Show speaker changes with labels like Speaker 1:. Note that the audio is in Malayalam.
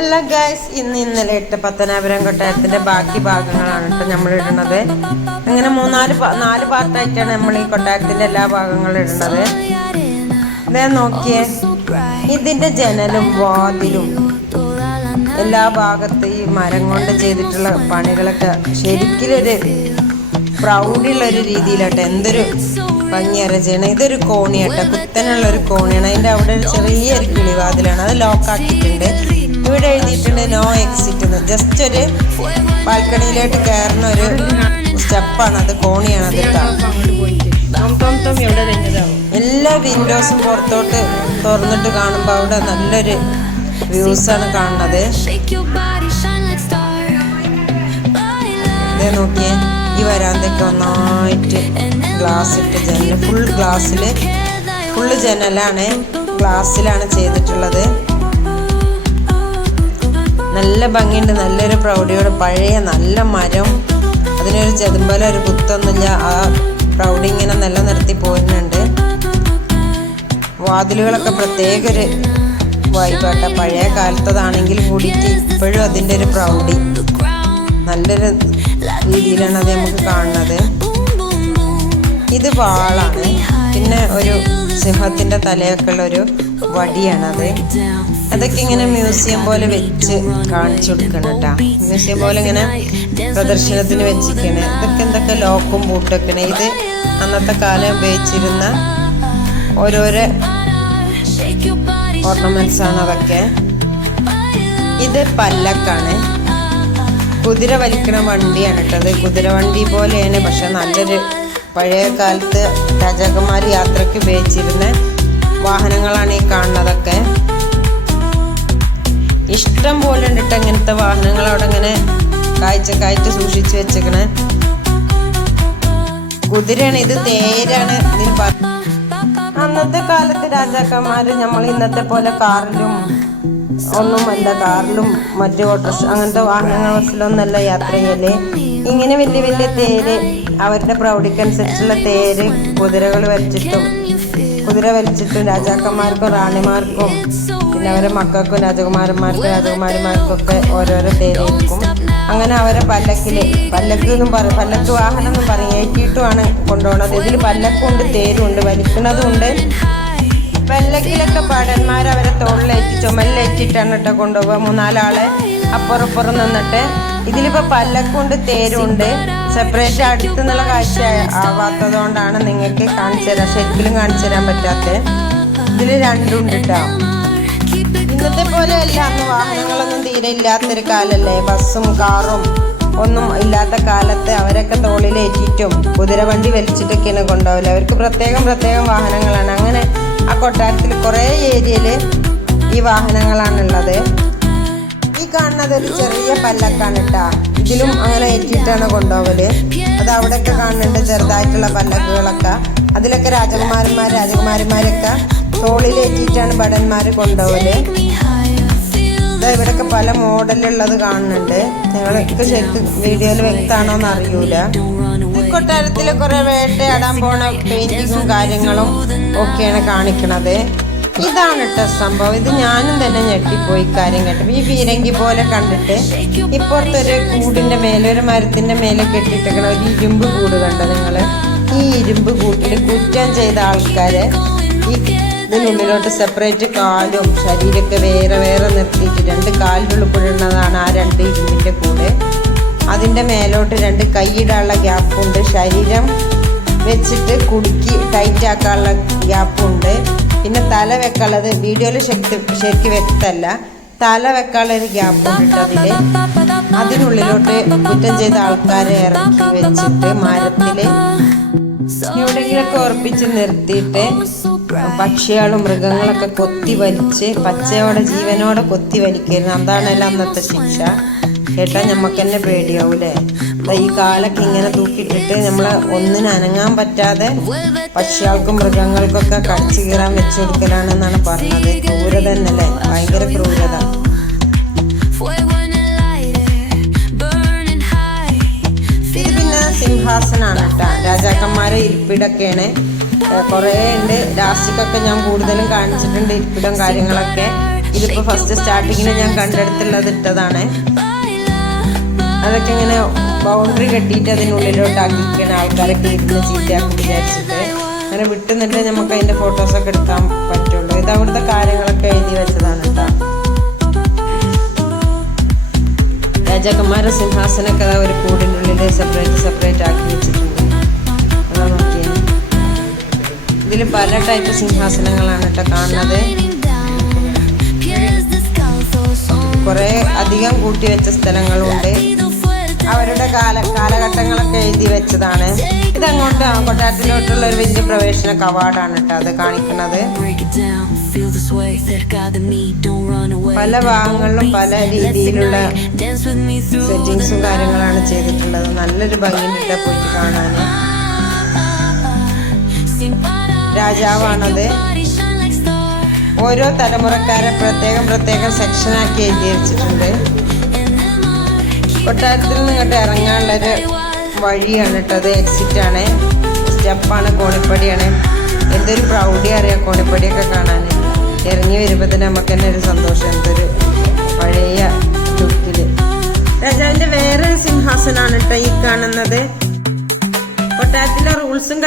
Speaker 1: അല്ല ഗായ്സ് ഇന്ന് ഇന്നലെ ഇട്ട് പത്തനാപുരം കൊട്ടാരത്തിന്റെ ബാക്കി ഭാഗങ്ങളാണ് കേട്ടോ നമ്മൾ ഇടുന്നത്. അങ്ങനെ മൂന്നാൽ നാല് പാർട്ടായിട്ടാണ് നമ്മൾ ഈ കൊട്ടാരത്തിന്റെ എല്ലാ ഭാഗങ്ങളും ഇടുന്നത്. ഇതേ നോക്കിയേ ഇതിന്റെ ജനലും വാതിലും എല്ലാ ഭാഗത്തും ഈ മരം കൊണ്ട് ചെയ്തിട്ടുള്ള പണികളൊക്കെ ശരിക്കലൊരു പ്രൗഡുള്ള ഒരു രീതിയിലാട്ടെ. എന്തൊരു ഭംഗിയറ ചെയ്യണം. ഇതൊരു കോണിയാട്ടെ. കുത്തനുള്ള ഒരു കോണിയാണ്. അതിന്റെ അവിടെ ഒരു ചെറിയൊരു കിളിവാതിലാണ്. അത് ലോക്കാക്കിയിട്ടുണ്ട് ഇവിടെ എഴുതിയിട്ടുണ്ട് നോ എക്സിറ്റ് എന്ന്. ജസ്റ്റ് ഒരു ബാൽക്കണിയിലോട്ട് കയറുന്ന ഒരു സ്റ്റെപ്പാണ്. അത് കോണിയാണ് അത് എല്ലാ വിൻഡോസും പുറത്തോട്ട് തുറന്നിട്ട് കാണുമ്പോൾ അവിടെ നല്ലൊരു വ്യൂസാണ് കാണുന്നത്. ഇതേ നോക്കിയേ ഈ വരാന്തൊക്കെ ഒന്നായിട്ട് ഗ്ലാസ് ഇട്ട് ജനൽ ഫുൾ ഗ്ലാസ്സിൽ ഫുള്ള് ജനലാണ് ഗ്ലാസ്സിലാണ് ചെയ്തിട്ടുള്ളത്. നല്ല ഭംഗിയുണ്ട് നല്ലൊരു പ്രൗഢിയോട് പഴയ നല്ല മരം. അതിനൊരു ചെതുമ്പല ഒരു കുത്തൊന്നുമില്ല. ആ പ്രൗഢി ഇങ്ങനെ നിലനിർത്തി പോരുന്നുണ്ട്. വാതിലുകളൊക്കെ പ്രത്യേക ഒരു വൈബാട്ട പഴയ കാലത്തതാണെങ്കിൽ കൂടിയിട്ട് ഇപ്പോഴും അതിന്റെ ഒരു പ്രൗഢി. നല്ലൊരു രീതിയിലാണ് അത് നമുക്ക് കാണുന്നത്. ഇത് വാളാണ്. പിന്നെ ഒരു സിംഹത്തിന്റെ തലയൊക്കെ ഉള്ള ഒരു വടിയാണത്. അതൊക്കെ ഇങ്ങനെ മ്യൂസിയം പോലെ വെച്ച് കാണിച്ചു കൊടുക്കണം കേട്ടാ. മ്യൂസിയം പോലെ ഇങ്ങനെ പ്രദർശനത്തിന് വെച്ചിരിക്കണേ. ഇതൊക്കെ എന്തൊക്കെ ലോക്കും പൂട്ടൊക്കെ ഇത് അന്നത്തെ കാലം ഉപയോഗിച്ചിരുന്ന ഓരോരോ ഓർണമെന്റ്സ് ആണ് അതൊക്കെ. ഇത് പല്ലക്കാണ്. കുതിര വലിക്കണ വണ്ടിയാണ് കേട്ടത് കുതിര വണ്ടി പോലെയാണ്. പക്ഷെ നല്ലൊരു പഴയ കാലത്ത് രാജാക്കന്മാർ യാത്രയ്ക്ക് ഉപയോഗിച്ചിരുന്ന വാഹനങ്ങളാണ് ഈ കാണുന്നതൊക്കെ. ഇഷ്ടം പോലെ ഉണ്ടിട്ട് ട്ടോ ഇങ്ങനത്തെ വാഹനങ്ങൾ അവിടെ ഇങ്ങനെ കാഴ്ചക്കായിട്ട് സൂക്ഷിച്ച് വെച്ചേക്കണേ. കുതിരയാണ് ഇത് തേരാണ് അന്നത്തെ കാലത്ത് രാജാക്കന്മാര് നമ്മൾ ഇന്നത്തെ പോലെ കാറിലും ഒന്നുമല്ല കാറിലും മറ്റു ഓട്ടോ അങ്ങനത്തെ വാഹനങ്ങൾ ബസ്സിലൊന്നല്ല യാത്ര ചെയ്യൽ. ഇങ്ങനെ വലിയ വലിയ തേര് അവരുടെ പ്രൗഢിക്കനുസരിച്ചുള്ള തേര് കുതിരകൾ വലിച്ചിട്ടും കുതിര വലിച്ചിട്ടും രാജാക്കന്മാർക്കും റാണിമാർക്കും പിന്നെ അവരെ മക്കൾക്കും രാജകുമാരന്മാർക്കും രാജകുമാരിമാർക്കും ഒക്കെ ഓരോരോ പേരേക്കും അങ്ങനെ അവരെ പല്ലക്കിൽ പല്ലക്ക് എന്നും പറയും പല്ലക്ക് വാഹനം എന്നും പറയും. ഏറ്റിയിട്ടുമാണ് കൊണ്ടുപോകുന്നത് ഇതിൽ പല്ലക്കുണ്ട് തേരുണ്ട് വലിക്കുന്നതുണ്ട്. പല്ലക്കിലൊക്കെ പടന്മാർ അവരെ തോളിലേറ്റി ചുമലിലേറ്റിട്ടാണ് കേട്ടോ കൊണ്ടുപോകുക മൂന്നാലാൾ അപ്പുറപ്പുറം നിന്നിട്ട്. ഇതിലിപ്പോ പല്ലക്കുണ്ട് തേരുണ്ട്. സെപ്പറേറ്റ് അടുത്ത് നിന്നുള്ള കാഴ്ച ആവാത്തത് കൊണ്ടാണ് നിങ്ങൾക്ക് കാണിച്ചു തരാം. ശരിക്കും കാണിച്ചു തരാൻ പറ്റാത്തത്. ഇതിൽ രണ്ടുണ്ട് കേട്ടോ ഇന്നത്തെ പോലെ അല്ല അന്ന് വാഹനങ്ങളൊന്നും തീരെ ഇല്ലാത്തൊരു കാലല്ലേ? ബസ്സും കാറും ഒന്നും ഇല്ലാത്ത കാലത്ത് അവരൊക്കെ തോളിലേറ്റിട്ടും കുതിരവണ്ടി വലിച്ചിട്ടൊക്കെയാണ് കൊണ്ടുപോകില്ല അവർക്ക് പ്രത്യേകം പ്രത്യേകം വാഹനങ്ങളാണ്. അങ്ങനെ ആ കൊട്ടാരത്തിൽ കുറേ ഏരിയയിൽ ഈ വാഹനങ്ങളാണുള്ളത് കാണുന്നത് ഒരു ചെറിയ പല്ലക്കാണ് കേട്ടാ ഇതിലും അങ്ങനെ ഏറ്റിട്ടാണ് കൊണ്ടുപോകൽ അത് അവിടെയൊക്കെ കാണുന്നുണ്ട് ചെറുതായിട്ടുള്ള പല്ലക്കുകളൊക്കെ. അതിലൊക്കെ രാജകുമാരന്മാർ രാജകുമാരിമാരൊക്കെ തോളിലേറ്റിട്ടാണ് ഭടന്മാർ കൊണ്ടുപോകൽ ഇവിടെയൊക്കെ പല മോഡലുള്ളത് കാണുന്നുണ്ട്. നിങ്ങൾക്ക് ശരിക്കും വീഡിയോയിൽ വ്യക്തമാണോ എന്ന് അറിയൂല കൊട്ടാരത്തിൽ കുറെ വേട്ടയാടാൻ പോണ പെയിന്റിങ്ങും കാര്യങ്ങളും ഒക്കെയാണ് കാണിക്കണത്. ഇതാണ് കേട്ടോ സംഭവം. ഇത് ഞാനും തന്നെ ഞെട്ടിപ്പോയി കാര്യം കേട്ടോ ഈ പീരങ്കി പോലെ കണ്ടിട്ട് ഇപ്പുറത്തൊരു കൂടിന്റെ മേലെ ഒരു മരത്തിന്റെ മേലെ കെട്ടിട്ടേക്കണ ഒരു ഇരുമ്പ് കൂട് കണ്ടോ നിങ്ങൾ? ഈ ഇരുമ്പ് കൂട്ടിൽ കുറ്റം ചെയ്ത ആൾക്കാര് ഈ ഇതിനുള്ളിലോട്ട് സെപ്പറേറ്റ് കാലും ശരീരമൊക്കെ വേറെ വേറെ നിർത്തിയിട്ട് രണ്ട് കാലിന്റെ ഉൾപ്പെടുന്നതാണ് ആ രണ്ട് ഇരുമ്പിന്റെ കൂടെ. അതിന്റെ മേലോട്ട് രണ്ട് കൈയിടാനുള്ള ഗ്യാപ്പുണ്ട് ശരീരം വെച്ചിട്ട് കുടുക്കി ടൈറ്റ് ആക്കാനുള്ള ഗ്യാപ്പുണ്ട് പിന്നെ തല വെക്കാനുള്ളത് വീഡിയോയിൽ ശക്തി ശരിക്കും വ്യക്തമല്ല. തല വെക്കാനുള്ള ഒരു ഗ്യാപ്പ് അതിൽ അതിനുള്ളിലോട്ട് കുറ്റം ചെയ്ത ആൾക്കാരെ ഇറക്കി വെച്ചിട്ട് മരത്തിൽ എവിടെയെങ്കിലൊക്കെ ഉറപ്പിച്ച് നിർത്തിയിട്ട് പക്ഷികളും മൃഗങ്ങളൊക്കെ കൊത്തി വലിച്ച് പച്ചയോടെ ജീവനോടെ കൊത്തി വലിക്കരുത് അതാണല്ലോ അന്നത്തെ ശിക്ഷ. കേട്ടാൽ നമുക്ക് തന്നെ പേടിയാവൂലേ? ഈ കാലൊക്കെ ഇങ്ങനെ തൂക്കിയിട്ടിട്ട് നമ്മൾ ഒന്നിനും അനങ്ങാൻ പറ്റാതെ പക്ഷികൾക്കും മൃഗങ്ങൾക്കൊക്കെ കടിച്ചു കീറാൻ വെച്ചു കൊടുക്കലാണെന്നാണ് പറഞ്ഞത്. ക്രൂരത തന്നെ ഭയങ്കര ക്രൂരത. ഇത് പിന്നെ സിംഹാസനാണ് കേട്ടോ. രാജാക്കന്മാരെ ഇരിപ്പിടൊക്കെയാണ്. കുറേ ഉണ്ട്. ലാസ്റ്റിക്കൊക്കെ ഞാൻ കൂടുതലും കാണിച്ചിട്ടുണ്ട് ഇരിപ്പിടം കാര്യങ്ങളൊക്കെ. ഇതിപ്പോൾ ഇതിപ്പോ ഫസ്റ്റ് സ്റ്റാർട്ടിങ്ങിൽ ഞാൻ കണ്ടെടുത്തുള്ളത് ഇട്ടതാണ്. അതൊക്കെ ഇങ്ങനെ ബൗണ്ടറി കെട്ടിയിട്ട് അതിനുള്ളിലോട്ട് ആക്കിയിരിക്കണ ആൾക്കാരൊക്കെ ഇരുന്ന് ചീറ്റാക്കി വിചാരിച്ചിട്ട്. അങ്ങനെ വിട്ടുന്നിട്ട് നമുക്ക് അതിന്റെ ഫോട്ടോസൊക്കെ എടുക്കാൻ പറ്റുള്ളൂ. ഇത് അവിടുത്തെ കാര്യങ്ങളൊക്കെ എഴുതി വെച്ചതാണ് കേട്ടോ. സിംഹാസനൊക്കെ ഒരു കൂടിന്റെ ഉള്ളിൽ സെപ്പറേറ്റ് സെപ്പറേറ്റ് ആക്കി വെച്ചിട്ടുണ്ട്. അതാ നോക്കിയത് ഇതിൽ പല ടൈപ്പ് സിംഹാസനങ്ങളാണ് കേട്ടോ കാണുന്നത്. കുറേ അധികം കൂട്ടി വെച്ച സ്ഥലങ്ങളുണ്ട്. അവരുടെ കാല കാലഘട്ടങ്ങളൊക്കെ എഴുതി വെച്ചതാണ് ഇതങ്ങോട്ട് കൊട്ടാരത്തിലോട്ടുള്ള ഒരു വലിയ പ്രവേശന കവാടാണ് കേട്ടോ അത് കാണിക്കുന്നത്. പല ഭാഗങ്ങളിലും പല രീതിയിലുള്ള സെറ്റിങ്സും കാര്യങ്ങളാണ് ചെയ്തിട്ടുള്ളത് നല്ലൊരു ഭംഗിയുണ്ട് പോയിട്ട് കാണാൻ. രാജാവാണത്. ഓരോ തലമുറക്കാരെ പ്രത്യേകം പ്രത്യേകം സെക്ഷനാക്കി എഴുതി വെച്ചിട്ടുണ്ട് കൊട്ടാരത്തിൽ നിന്ന് ഇങ്ങോട്ട് ഇറങ്ങാനുള്ളൊരു വഴിയാണ് കേട്ടോ. അത് എക്സിറ്റ് ആണ്. സ്റ്റെപ്പാണ് കോണിപ്പടിയാണ്. എന്തൊരു പ്രൗഢി അറിയാം കോണിപ്പടിയൊക്കെ കാണാൻ ഇറങ്ങി വരുമ്പോൾ തന്നെ നമുക്ക് തന്നെ ഒരു സന്തോഷം. എന്തൊരു പഴയ ലുക്കിൽ രാജാവിന്റെ വേറൊരു സിംഹാസനാണ് കേട്ടോ ഈ കാണുന്നത്. കൊട്ടാരത്തിലെ റൂൾസും